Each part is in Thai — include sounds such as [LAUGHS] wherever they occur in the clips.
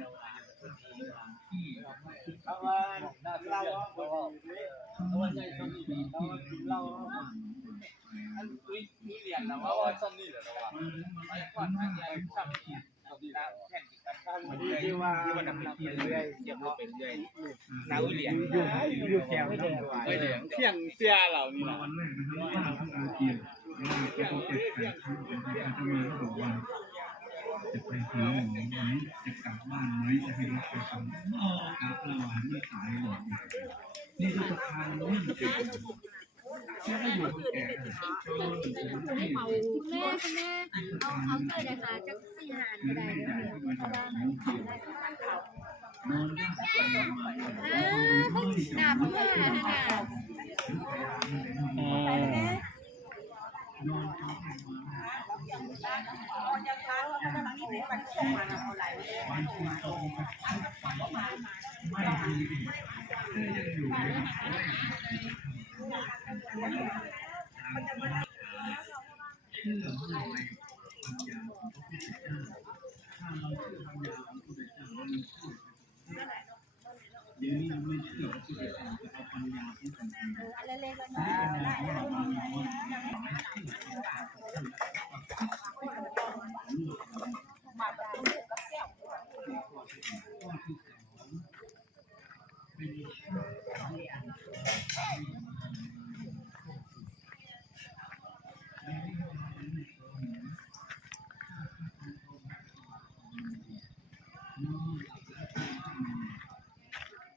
เรา เราใหญ่สนิทเรากินเหล้าอันนี้นี่เรียนแล้วว่าสนิทเหรอวะไอ้ขวัญอันใหญ่สนิทสนิทนะแข่งกันที่ที่ว่ามันนำเป็นเรื่อยเกี่ยวกับเป็นเรื่อยนาวิเลียยู่อยู่แถวนี้ไม่เลียนเที่ยงเสียเหล่านี้นะ จียนแล้วก็ต้องเจ็บแปดครั้งอาตมาก็บอกว่าจะไปหาหมอไหมจะกลับบ้านไหมจะให้รถไปส่งกลับระหว่างไม่ตายหรอกนี่คือประธานนี่เป็นแค่ก็อยู่กับแก่จนถึงที่เมคุณแม่คุณแม่เอาเอาเสื้อเลยค่ะจักสี่หานก็ได้เดี๋ยวเพราะว่ามันทำได้บ้านเขานอนได้สักวันอ่าเพิ่งหนาพ่อแม่ฮะน่ะไปเลยแม่ นอนทั้งวัน วันคืนตรงไม่ดีเธอยังอยู่ในเชื่อมั่นในปัญญาของพระพุทธเจ้าถ้าเราเชื่อปัญญาของพระพุทธเจ้าเราเชื่อเดี๋ยวนี้เราไม่เชื่อพระพุทธเจ้าจะเอาปัญญาที่เป็นจริง อันเล็กๆแล้ว ปัญ นะ ญาของเราบางน้อย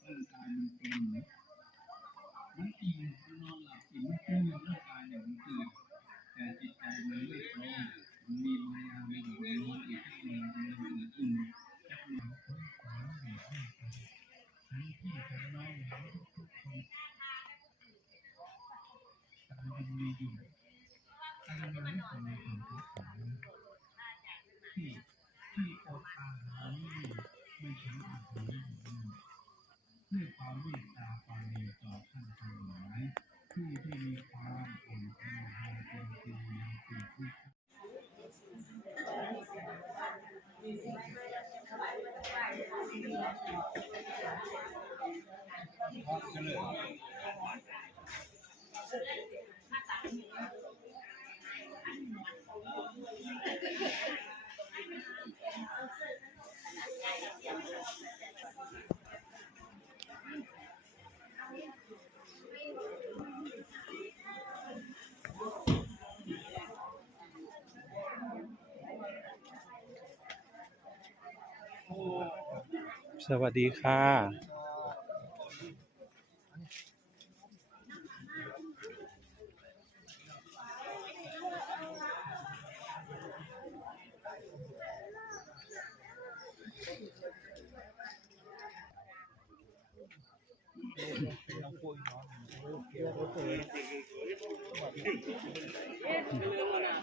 ร่างกายมันเป็นมันอิ่มมันนอนหลับอิ่มไม่ตื่นร่างกายเนี่ยมันตื่นแต่จิตใจมันไม่พร้อมมันมีมายามีอยู่ในนอนอีกที่หนึ่งมันมันอื่นจับหนังค้นคว้าเหตุให้กันทั้งพี่ทั้งน้องทั้งทุกๆคนตา มันมีอยู่กามมันไม่คนในความทุกของที่ที่อดอาหารไม่ไม่ฉันอาหารไม่หมดด้วยความเมตตาปาณีต่อท่านทั้งหลายผู้ที่มีความอ่อนแอ สวัสดีค่ะ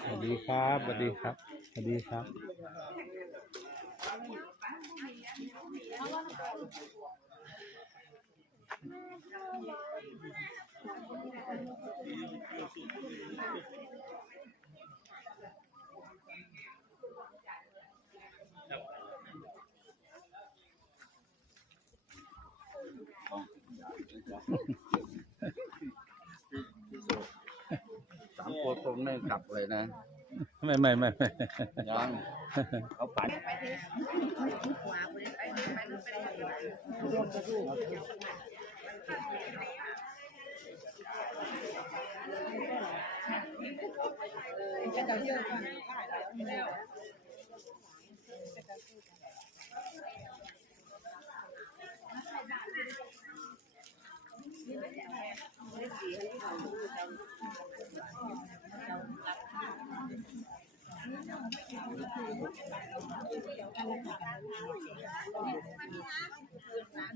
สวัสดีครับ สวัสดีครับ สวัสดีครับ สามตัวตรงนี่กลับเลยนะ ไม่ไม่ไม่ไม่ยังเขาปัด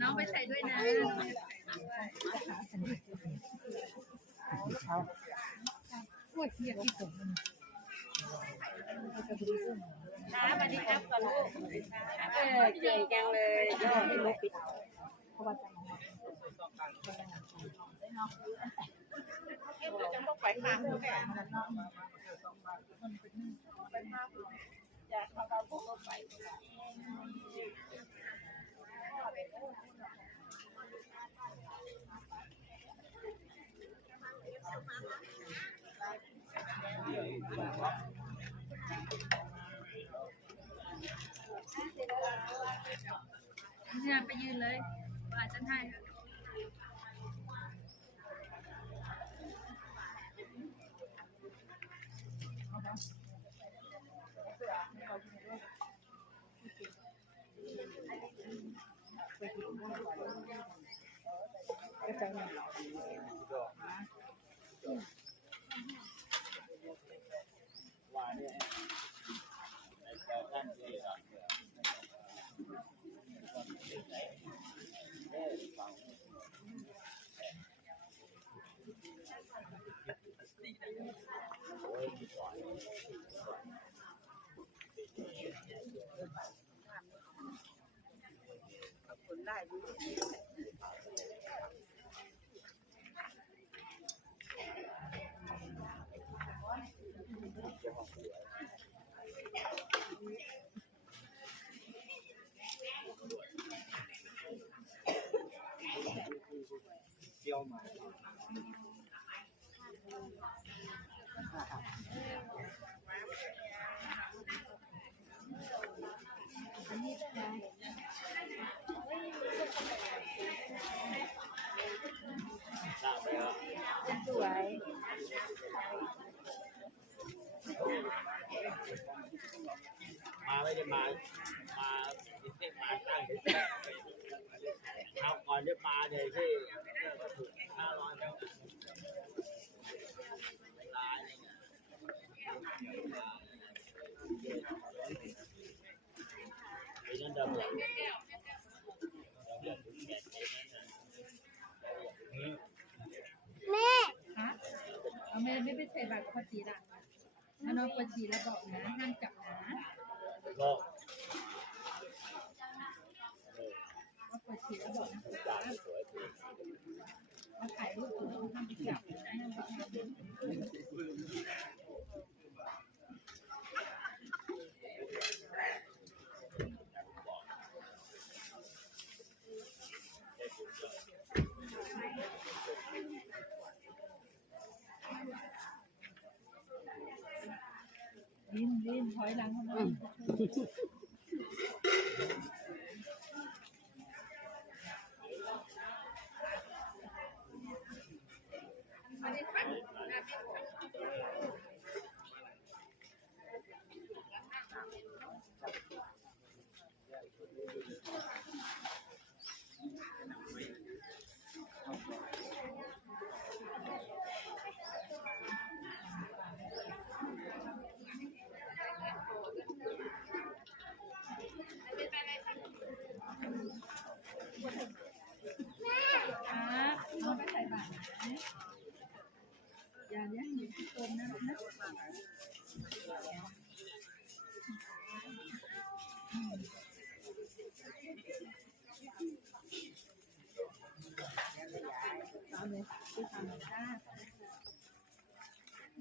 น้องไปใส่ด้วยนะค่ะสวัสดีครับก่อนลูกเออเก่งจังเลยยอดไม่ลบปิดเนี่ ยไปยืนเลยอาจจะให้ว่าเนี่ย ไอ้เจ้าท่านที่เรา เกี่ยวมา ไม่ได้มา มาดิเทมาตั้งเฉยๆเอาก่อนจะมาเนี่ยที่ถูกห้าร้อยแล้วตายไอ้นั่นดำแบบนี้คะเอาไม่ไม่ไปใส่บาตรกับพระจีละถ้าน้องปวดฉี่แล้วบอกนะห้ามจับนะ ก็ว่าวดฉี่แล้วบอกนะจานสวยดีว่าถ่ายรูปถึงห้ไปจับห้ามไปทำ ลิ้นลิ้นถอยหลังเข้ามา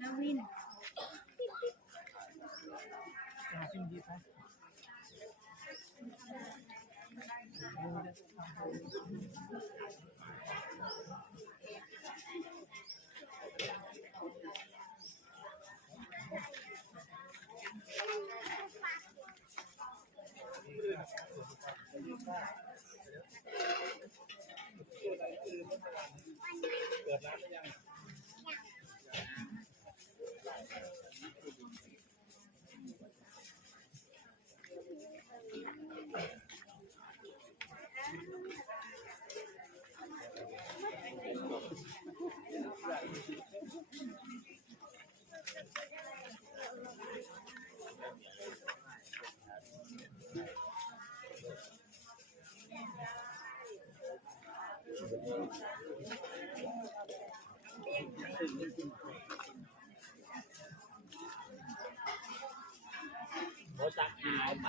นาวินายไป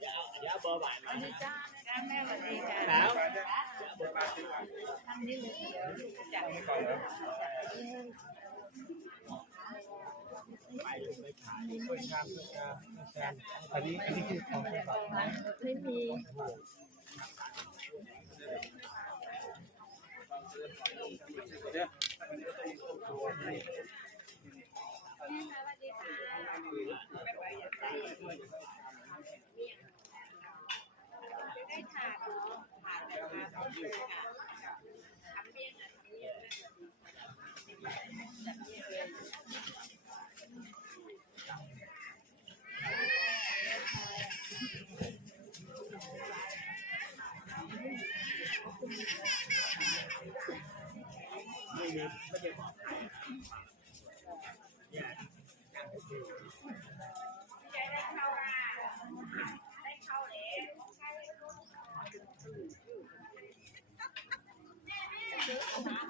อย่าเบอร์ใหม่สวัสดีจ้าแม่วัสดีจ้าครับทำนิดนึงจากไปไม่ขายสวยงามสวยงามอันนี้อันนี้คือของไม่มี เจ็ดเป็นว่าสี่ผู้อยู่สี่ออกเพ Yeah. [LAUGHS]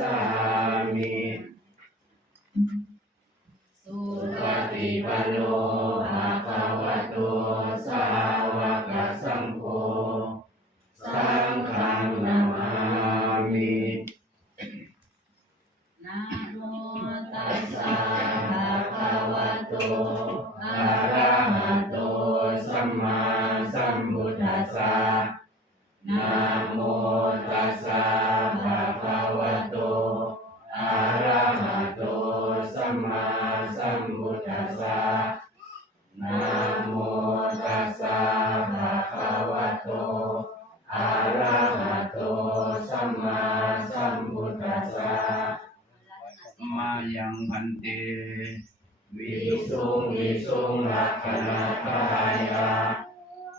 นั ยังพันเต วิสุงวิสุงลักขณาทายา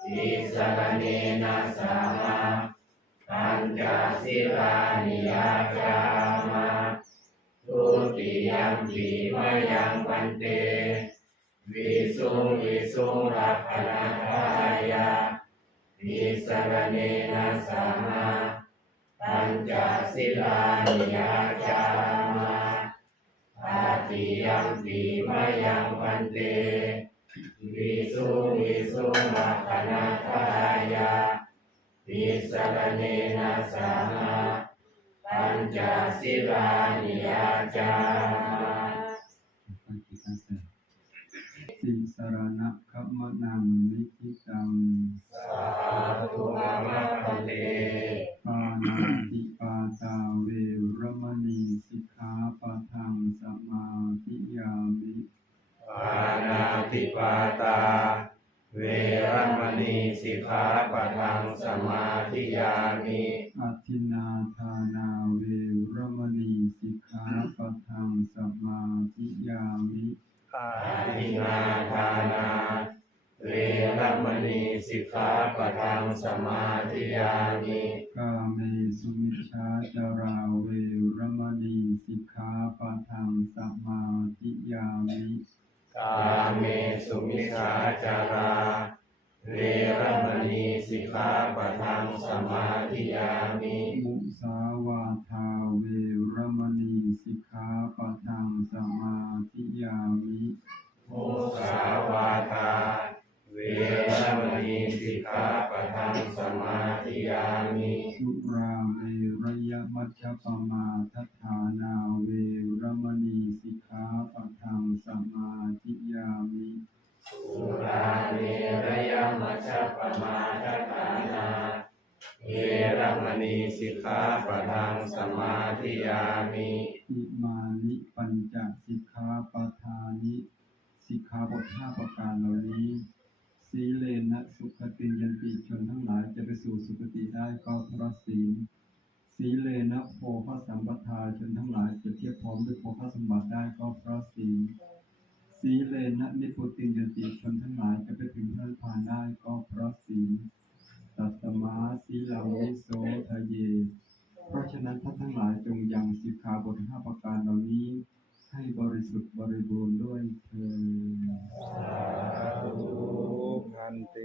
อิสรเนนะสามาปัญจศิลานิยาจามาทุติยัมปีมายังปันเต วิสุงวิสุงลักขณาทายาอิสรเนนะสามาปัญจศิลานิยาจามา ติยัมปีมายังพันเตวิสุงวิสุงมัคคณาทายาวิสรเนนะสามาปัญจศิลานิยาจามาสิสรณะขมนังนิคิตังสาธุอามัคคันเตปานาติปาตาเวรมณีสิกขาปะทังสมาธิยามิปานาติปาตา เวรมณีสิกขาปะทังสมาธิยามิอธินาทานาเวรมณีสิกขาปะทังสมาธิยามิอาทินาทานาเวรมณีสิกขาปะทังสมาธิยามิกาเมสุมิชฌาจาราเวรมณี สิกขาปะทังสมาธิยามิกาเมสุมิชาจาราเวรมณีสิกขาปะทังสมาธิยามิมุสาวาทาเวรมณีสิกขาปะทังสมาธิยามิมุสาวาทาเวรมณีสิกขาปะทังสมาธิยามิสุราเมระยะมัชฌปมาทัฏฐา นาเวรมณีสิกขาปะทังสมาธิยามิสุราเมรยมัชฌปมาทฐานาเวรมณีสิกขาปะทังสมาธิยามิอิมานิปัญจสิกขาปทานิสิกขาบทห้าประการเหล่านี้ สีเลนะสุขติยันติชนทั้งหลายจะไปสู่สุคติได้ก็เพราะศีลสีเลนะโพพสัมปทาชนทั้งหลายจะเทียบพร้อมด้วยโพพสมบัติได้ก็ เพราะศีลสีเลนะนิพพุติยันติชนทั้งหลายจะไปถึงพระนิพพานได้ก็เพราะศีลตัสมาสีลาวิโสทะเย เพราะฉะนั้นท่านทั้งหลายจงยังสิกขาบทห้าประการเหล่านี้ ให้บริสุทธิ์บริบูรณ์ด้วยเถิดพันเต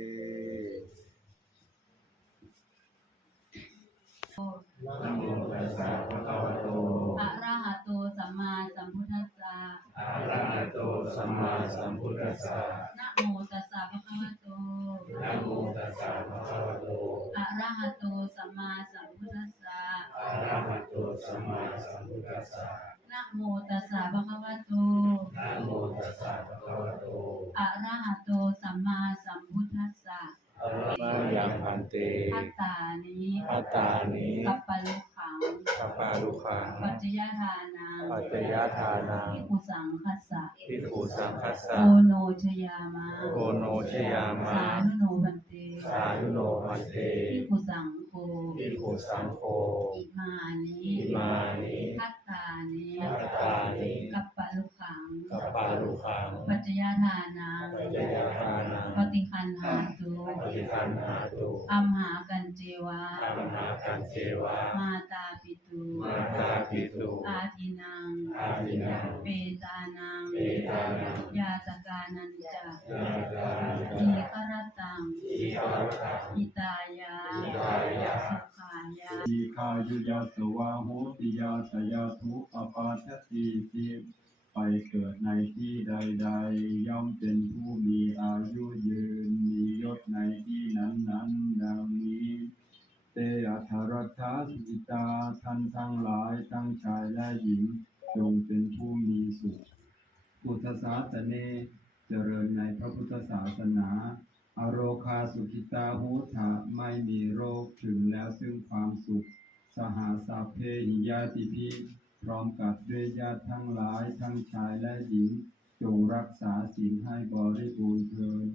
นะโมตัสสะภะคะวะโตอะระหะโตสัมมาสัมพุทธัสสะ อะระหะโต สัมมาสัมพุทธัสสะนะโมตัสสะภะคะวะโตนะโมตัสสะภะคะวะโตอะระหะโตสัมมาสัมพุทธัสสะอะระหะโตสัมมาสัมพุทธัสสะนะโมตัสสะภะคะวะโตนะโมตัสสะภะคะวะโตอะระหะโตสัมมาสัมพุทธัสสะอะระมะยังพันเตพัตตานิพัตตานิกัปปะลุขังสัพพาลุขังปัจจยทานังปัจจยทานังภิกขุสังคัสสะภิกขุ สังคัสสะโอโนชยามะโกโนชยามะสาธุโนบันเตสาธุโนพันเตภิกขุสังโฆภิกขุสังโฆอิมานิอิมานิพัตตานิพัตตานิกัปปะลุขังสัพพาลุขัง ปัจจยทานังปัจจยทานังปฏิคันหาตุปฏิคันหาตุอัมหากันเจวะธรรมหากันเจวะมาตาปิตุมาตาปิตุอาทินัง อาทินัง เปตานัง เปตานัง ยาตกานันจะ ยาตานัง ทีครตัง อิกาตัง อิตายา อิตายา สุขายา ทีคา ยุยาสวาโหติยาสยาทุปปาทติติไปเกิดในที่ใดๆ ย่อมเป็นผู้มีอายุยืน มียศในที่นั้นๆ ดังนี้ เตอัทรทาสุจิตาท่านทั้งหลายทั้งชายและหญิงจงเป็นผู้มีสุขพุทธศาสเนเจริญในพระพุทธศาสนา อโรคาสุขิตาหูถาไม่มีโรคถึงแล้วซึ่งความสุข สหาสาเพหิยาติพิพร้อมกับด้วยญาติทั้งหลายทั้งชายและหญิง จงรักษาศีลให้บริบูรณ์เถิด